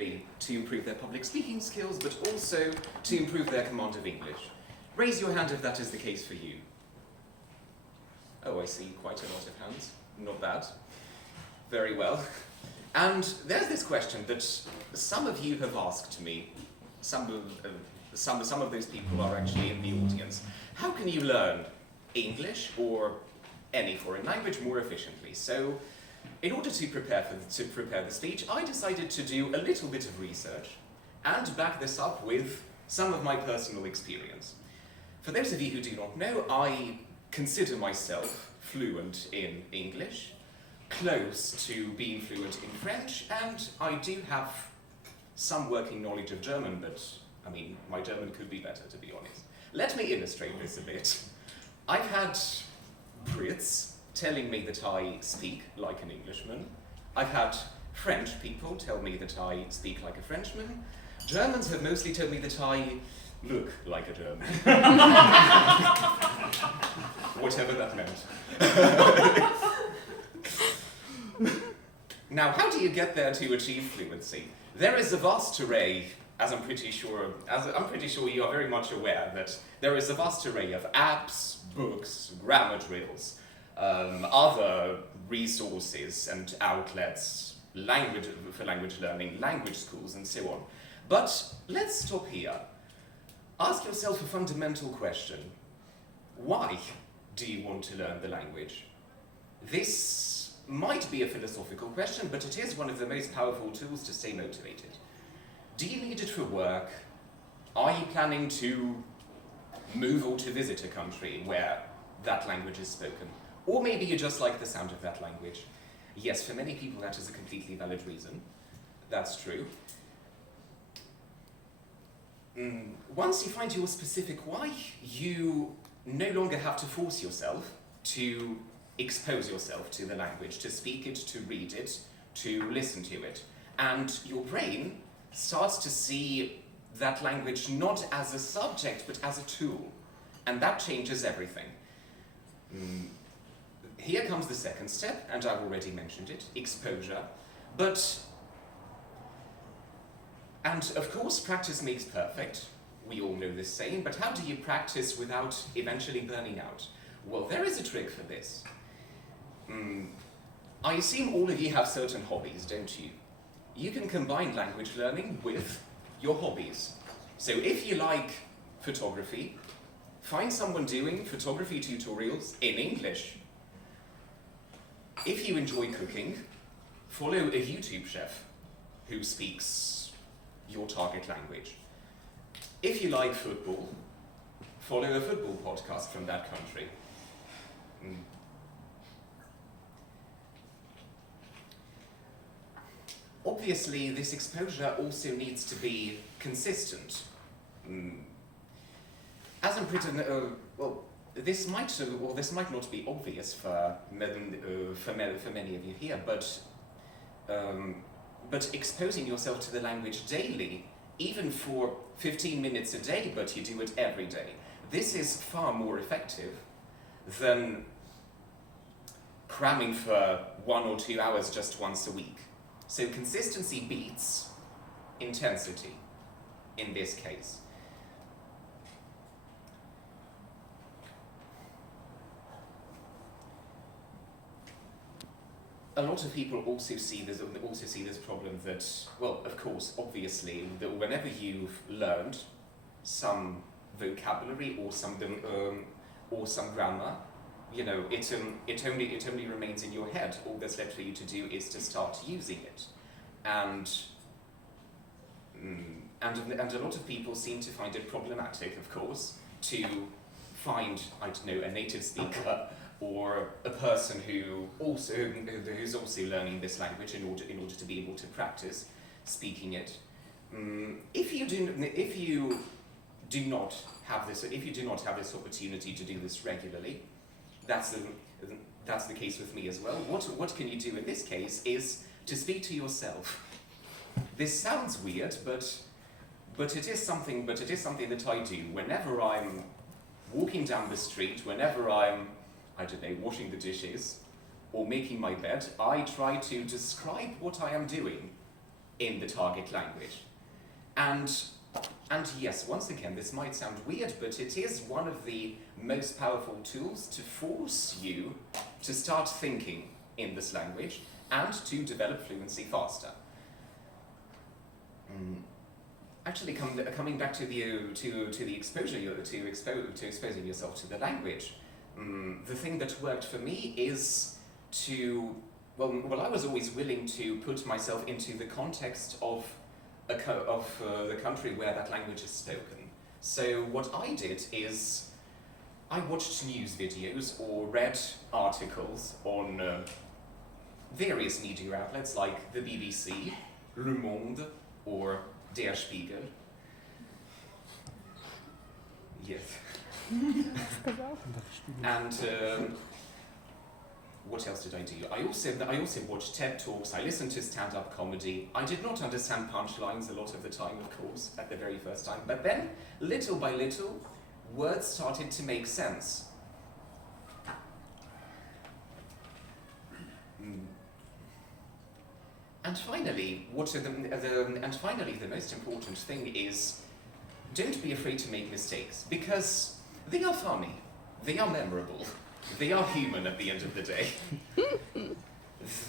only to improve their public speaking skills, but also to improve their command of English? Raise your hand if that is the case for you. Oh, I see quite a lot of hands. Not bad. Very well. And there's this question that some of you have asked me. Some of those people are actually in the audience. How can you learn English or any foreign language more efficiently? So, in order to prepare the speech, I decided to do a little bit of research and back this up with some of my personal experience. For those of you who do not know, I consider myself fluent in English, close to being fluent in French, and I do have some working knowledge of German, but I mean, my German could be better, to be honest. Let me illustrate this a bit. I've had Brits telling me that I speak like an Englishman. I've had French people tell me that I speak like a Frenchman. Germans have mostly told me that I look like a German. Whatever that meant. Now, how do you get there to achieve fluency? There is a vast array, as I'm pretty sure you are very much aware, that there is a vast array of apps, books, grammar drills, other resources and outlets, for language learning, language schools, and so on. But let's stop here. Ask yourself a fundamental question. Why do you want to learn the language? This might be a philosophical question, but it is one of the most powerful tools to stay motivated. Do you need it for work? Are you planning to move or to visit a country where that language is spoken? Or maybe you just like the sound of that language. Yes, for many people that is a completely valid reason. That's true. Once you find your specific why, you no longer have to force yourself to expose yourself to the language, to speak it, to read it, to listen to it. And your brain starts to see that language not as a subject, but as a tool. And that changes everything. Here comes the second step, and I've already mentioned it, exposure. And of course, practice makes perfect. We all know this saying, but how do you practice without eventually burning out? Well, there is a trick for this. I assume all of you have certain hobbies, don't you? You can combine language learning with your hobbies. So if you like photography, find someone doing photography tutorials in English. If you enjoy cooking, follow a YouTube chef who speaks your target language. If you like football, follow a football podcast from that country. Obviously, this exposure also needs to be consistent. As I'm pretty, this might not be obvious for many of you here, but exposing yourself to the language daily, even for 15 minutes a day, but you do it every day, this is far more effective than cramming for 1 or 2 hours just once a week. So consistency beats intensity in this case. A lot of people also see this problem that, well, of course, obviously, that whenever you've learned some vocabulary or some grammar, you know, it only remains in your head. All that's left for you to do is to start using it, and a lot of people seem to find it problematic, of course, to find, I don't know, a native speaker or a person who's also learning this language in order to be able to practice speaking it. If you do not have this opportunity to do this regularly, that's the case with me as well. What can you do in this case is to speak to yourself. This sounds weird, but it is something that I do whenever I'm walking down the street, whenever I'm, I don't know, washing the dishes or making my bed. I try to describe what I am doing in the target language. And yes, once again, this might sound weird, but it is one of the most powerful tools to force you to start thinking in this language and to develop fluency faster. Actually, coming back to the exposure, to exposing yourself to the language, the thing that worked for me is to, well, I was always willing to put myself into the context of the country where that language is spoken. So what I did is I watched news videos or read articles on various media outlets like the BBC, Le Monde, or Der Spiegel. Yes. And what else did I do? I also watched TED Talks, I listened to stand-up comedy. I did not understand punchlines a lot of the time, of course, at the very first time. But then, little by little, words started to make sense. And finally, the most important thing is, don't be afraid to make mistakes, because they are funny, they are memorable, they are human at the end of the day.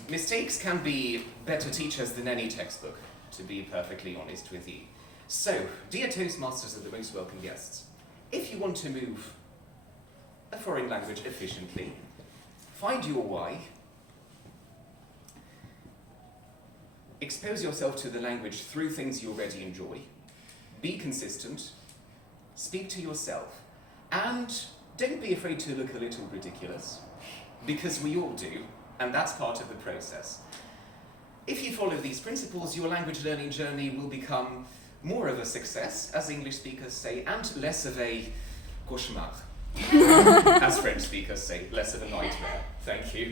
Mistakes can be better teachers than any textbook, to be perfectly honest with you. So, dear Toastmasters are the most welcome guests. If you want to move a foreign language efficiently, find your why, expose yourself to the language through things you already enjoy, be consistent, speak to yourself, and don't be afraid to look a little ridiculous, because we all do, and that's part of the process. If you follow these principles, your language learning journey will become more of a success, as English speakers say, and less of a cauchemar, as French speakers say, less of a nightmare. Thank you.